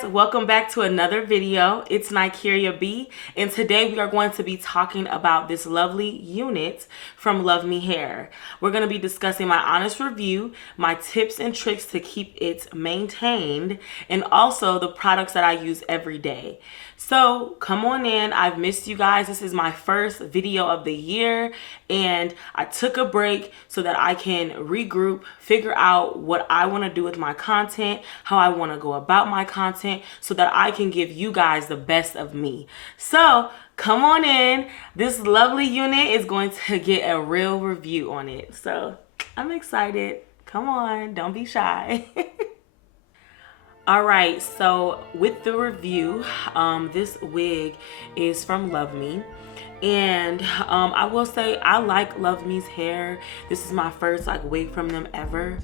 guys, welcome back to another video. It's Nykieriabllc, and today we are going to be talking about this lovely unit from Luvme Hair. We're going to be discussing my honest review, my tips and tricks to keep it maintained, and also the products that I use every day. So come on in. I've missed you guys. This is my first video of the year, and I took a break so that I can regroup, figure out what I want to do with my content, how I want to go about my content so that I can give you guys the best of me. So come on in. This lovely unit is going to get a real review on it. So I'm excited. Come on, don't be shy. All right, so with the review, this wig is from Luvme. And I will say I like Luvme's hair. This is my first like wig from them ever.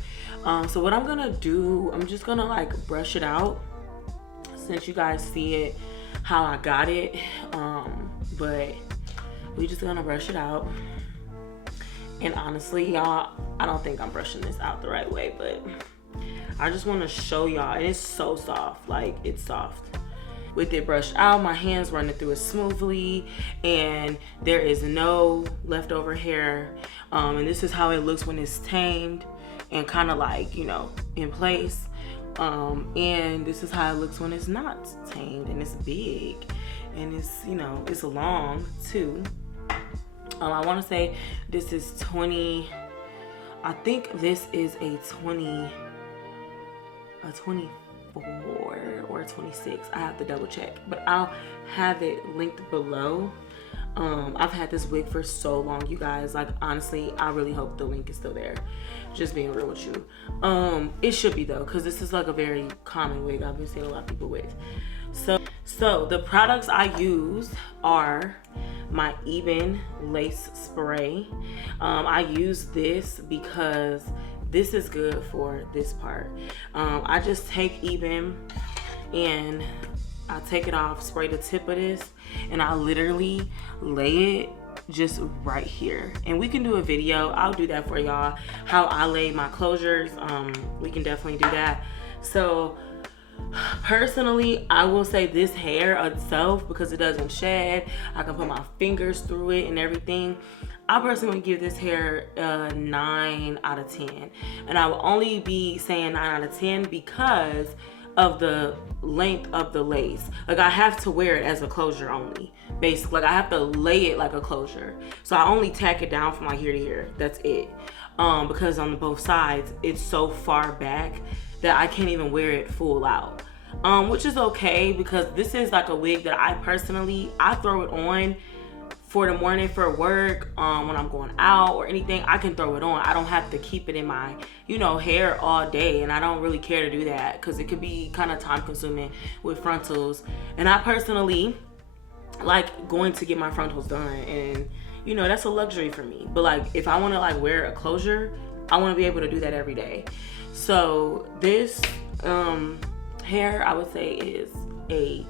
So what I'm gonna do, I'm just gonna like brush it out since you guys see it how I got it. But we just gonna brush it out. And honestly, y'all, I don't think I'm brushing this out the right way, but I just want to show y'all, and it's so soft, like it's soft. With it brushed out, my hands running through it smoothly, and there is no leftover hair. And this is how it looks when it's tamed and kind of like, you know, in place. And this is how it looks when it's not tamed and it's big and it's, you know, it's long too. I want to say this is 20, I think this is a 24 or 26. I have to double check, but I'll have it linked below. I've had this wig for so long, you guys. Like honestly, I really hope the link is still there. Just being real with you. It should be though, because this is like a very common wig I've been seeing a lot of people with. So the products I use are my Ebin lace spray. I use this because this is good for this part. I just take Ebin and I take it off, spray the tip of this, and I literally lay it just right here. And we can do a video, I'll do that for y'all, how I lay my closures. We can definitely do that. So personally, I will say this hair itself, because it doesn't shed, I can put my fingers through it and everything, I personally give this hair a 9 out of 10. And I will only be saying 9 out of 10 because of the length of the lace. Like I have to wear it as a closure only. Basically, like I have to lay it like a closure. So I only tack it down from like here to here. That's it. Because on both sides, it's so far back that I can't even wear it full out. Which is okay, because this is like a wig that I throw it on for the morning for work, when I'm going out or anything. I can throw it on. I don't have to keep it in my, you know, hair all day, and I don't really care to do that because it could be kind of time consuming with frontals. And I personally like going to get my frontals done, and you know, that's a luxury for me. But like if I want to like wear a closure, I want to be able to do that every day. So this hair, I would say, is a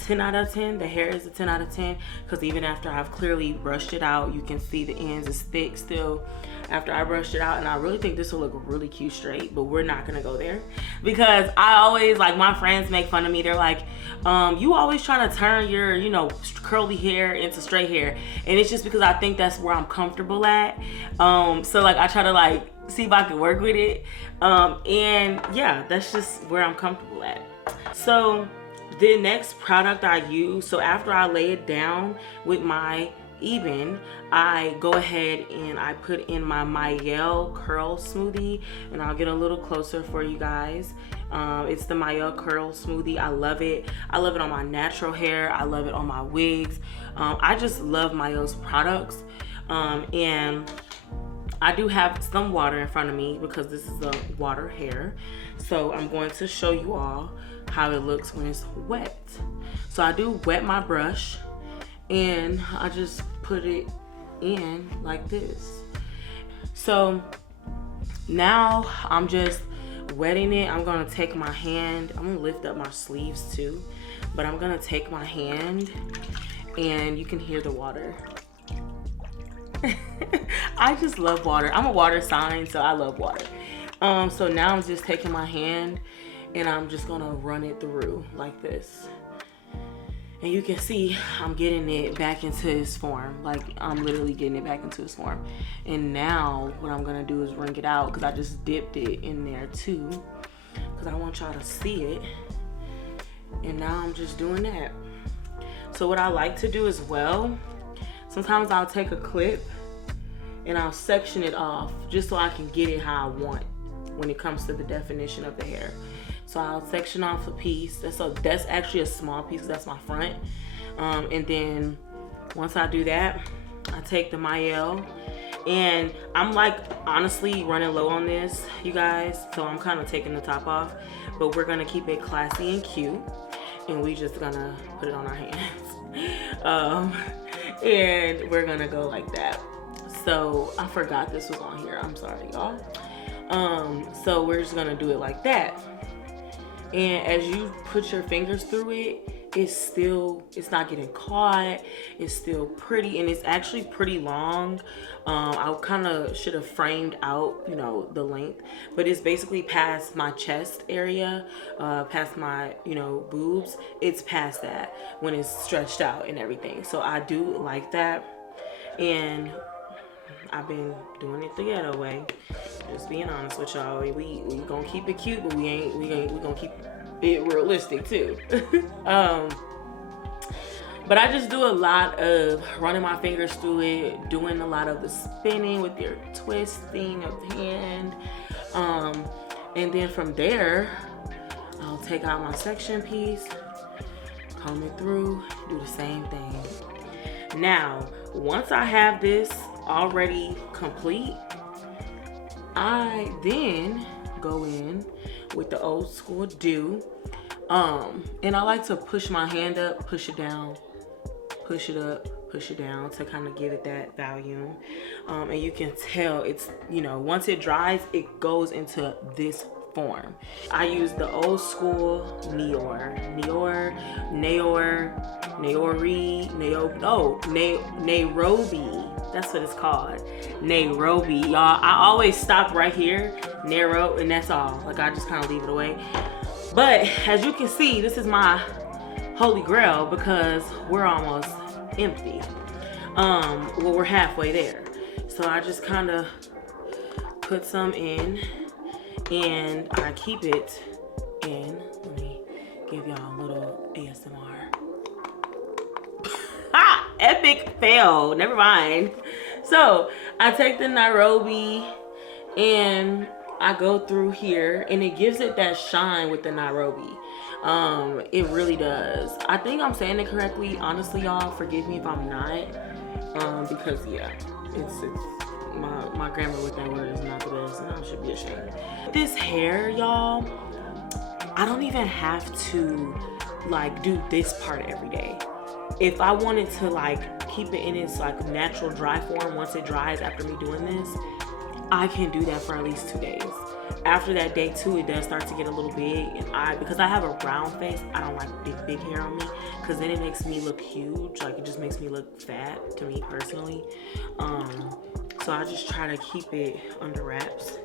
10 out of 10. The hair is a 10 out of 10 because even after I've clearly brushed it out, you can see the ends is thick still after I brushed it out. And I really think this will look really cute straight, but we're not gonna go there because I always, like, my friends make fun of me. They're like, you always trying to turn your, you know, curly hair into straight hair. And it's just because I think that's where I'm comfortable at. So like I try to like see if I can work with it. And yeah, that's just where I'm comfortable at. So the next product I use, so after I lay it down with my Ebin, I go ahead and I put in my Nykieriabllc curl smoothie, and I'll get a little closer for you guys. It's the Nykieriabllc curl smoothie. I love it. I love it on my natural hair. I love it on my wigs. I just love Nykieriabllc's products. And I do have some water in front of me because this is a water hair. So I'm going to show you all how it looks when it's wet. So I do wet my brush and I just put it in like this. So now I'm just wetting it. I'm gonna take my hand, I'm gonna lift up my sleeves too, but I'm gonna take my hand and you can hear the water. I just love water. I'm a water sign, so I love water. So now I'm just taking my hand and I'm just gonna run it through like this. And you can see I'm getting it back into its form. Like, I'm literally getting it back into its form. And now what I'm gonna do is wring it out, because I just dipped it in there too, because I want y'all to see it. And now I'm just doing that. So what I like to do as well, sometimes I'll take a clip and I'll section it off just so I can get it how I want when it comes to the definition of the hair. So I'll section off a piece. That's actually a small piece, that's my front. And then once I do that, I take the Nykieriabllc, and I'm like honestly running low on this, you guys. So I'm kind of taking the top off, but we're gonna keep it classy and cute. And we just gonna put it on our hands. And we're gonna go like that. So I forgot this was on here, I'm sorry y'all. So we're just gonna do it like that. And as you put your fingers through it, it's not getting caught. It's still pretty, and it's actually pretty long. I kind of should have framed out, you know, the length, but it's basically past my chest area, past my, you know, boobs. It's past that when it's stretched out and everything. So I do like that, and I've been doing it the ghetto way. Just being honest with y'all, we gonna keep it cute, but we gonna keep it realistic too. But I just do a lot of running my fingers through it, doing a lot of the spinning with your twisting of the hand, and then from there, I'll take out my section piece, comb it through, do the same thing. Now, once I have this already complete, I then go in with the old school do, and I like to push my hand up, push it down, push it up, push it down to kind of give it that volume. And you can tell it's, you know, once it dries, it goes into this form. I use the old school Nairobi. That's what it's called. Nairobi, y'all. I always stop right here, narrow, and that's all. Like, I just kind of leave it away. But as you can see, this is my holy grail because we're almost empty. Well, we're halfway there. So I just kind of put some in, and I keep it in. Let me give y'all a little ASMR. Epic fail, never mind. So I take the Nairobi and I go through here, and it gives it that shine with the Nairobi. It really does. I think I'm saying it correctly. Honestly, y'all, forgive me if I'm not. Because yeah, it's my grammar with that word is not the best, and I should be ashamed. This hair, y'all, I don't even have to like do this part every day. If I wanted to like keep it in its like natural dry form, once it dries after me doing this, I can do that for at least 2 days. After that day 2, it does start to get a little big, and because I have a round face, I don't like big hair on me, because then it makes me look huge. Like, it just makes me look fat to me personally. So I just try to keep it under wraps.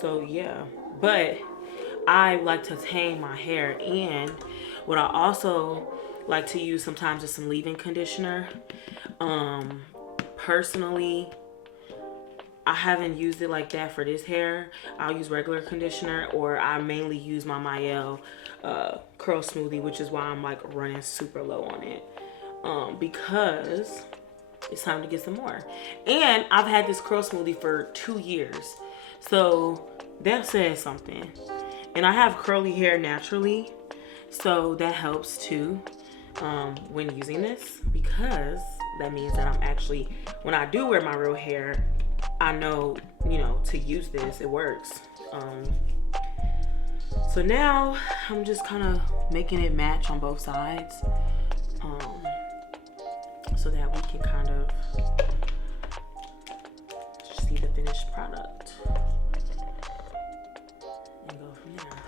So yeah, but I like to tame my hair, and what I also like to use sometimes is some leave-in conditioner. Personally, I haven't used it like that for this hair. I'll use regular conditioner, or I mainly use my Nykieriabllc curl smoothie, which is why I'm like running super low on it, because it's time to get some more. And I've had this curl smoothie for 2 years, so that says something. And I have curly hair naturally, so that helps too when using this, because that means that I'm actually, when I do wear my real hair, I know, you know, to use this, it works. So now I'm just kind of making it match on both sides, so that we can kind of see the finished product and go from there.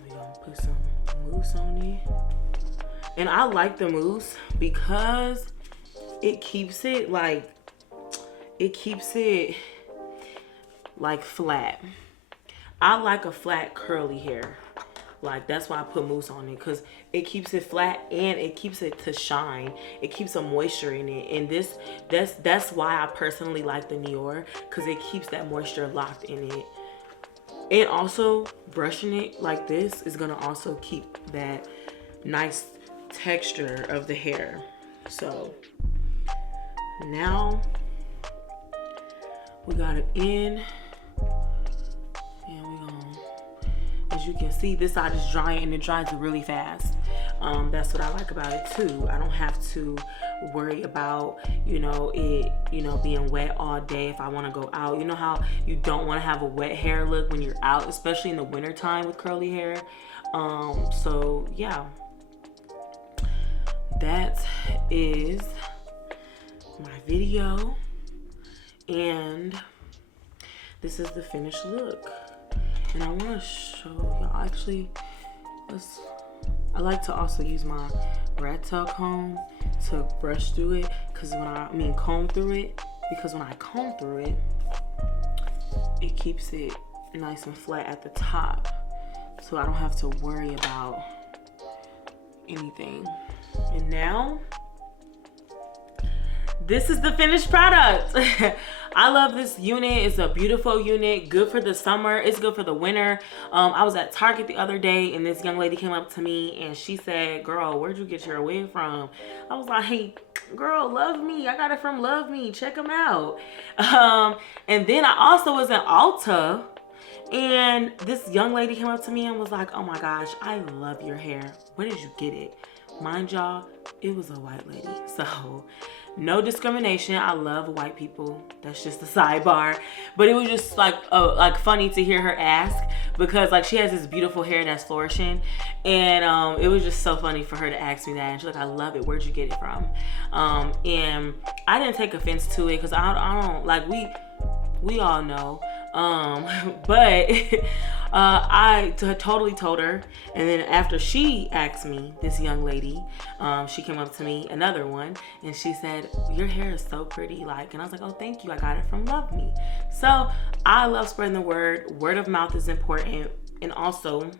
We're gonna put some mousse on it. And I like the mousse because it keeps it like flat. I like a flat curly hair. Like, that's why I put mousse on it, because it keeps it flat and it keeps it to shine. It keeps some moisture in it. And that's why I personally like the Nykieri, because it keeps that moisture locked in it. And also, brushing it like this is gonna also keep that nice texture of the hair. So now we got it in, and we gonna, as you can see, this side is drying and it dries really fast. That's what I like about it too. I don't have to worry about, you know, it, you know, being wet all day if I want to go out. You know how you don't want to have a wet hair look when you're out, especially in the winter time with curly hair. So yeah, that is my video, and this is the finished look. And I want to show y'all, actually, I like to also use my rat tail comb to brush through it, because comb through it, because when I comb through it, it keeps it nice and flat at the top, so I don't have to worry about anything. And now, this is the finished product. I love this unit. It's a beautiful unit, good for the summer. It's good for the winter. I was at Target the other day, and this young lady came up to me and she said, "Girl, where'd you get your wig from?" I was like, "Hey, girl, Luvme. I got it from Luvme. Check them out." And then I also was in Ulta, and this young lady came up to me and was like, "Oh my gosh, I love your hair. Where did you get it?" Mind y'all, it was a white lady. So no discrimination. I love white people. That's just a sidebar. But it was just like funny to hear her ask, because like she has this beautiful hair that's flourishing, and it was just so funny for her to ask me that. And she's like, "I love it. Where'd you get it from?" And I didn't take offense to it, because I don't like, we all know. But I totally told her. And then after she asked me, this young lady, she came up to me, another one, and she said, "Your hair is so pretty." Like, and I was like, "Oh, thank you. I got it from Luvme." So I love spreading the word. Word of mouth is important. And also,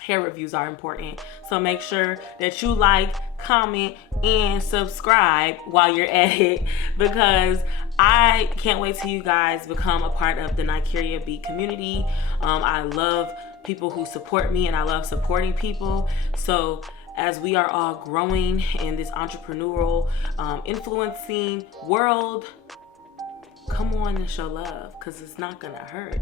hair reviews are important. So make sure that you like, comment, and subscribe while you're at it, because I can't wait till you guys become a part of the Nykieriabllc community. I love people who support me, and I love supporting people. So as we are all growing in this entrepreneurial, influencing world, come on and show love, because it's not gonna hurt.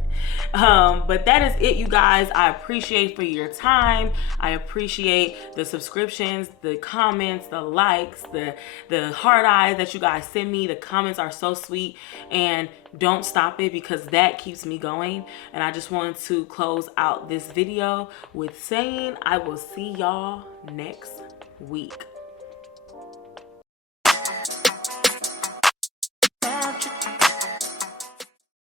But that is it, you guys. I appreciate for your time. I appreciate the subscriptions, the comments, the likes, the heart eyes that you guys send me. The comments are so sweet, and don't stop it, because that keeps me going. And I just wanted to close out this video with saying I will see y'all next week.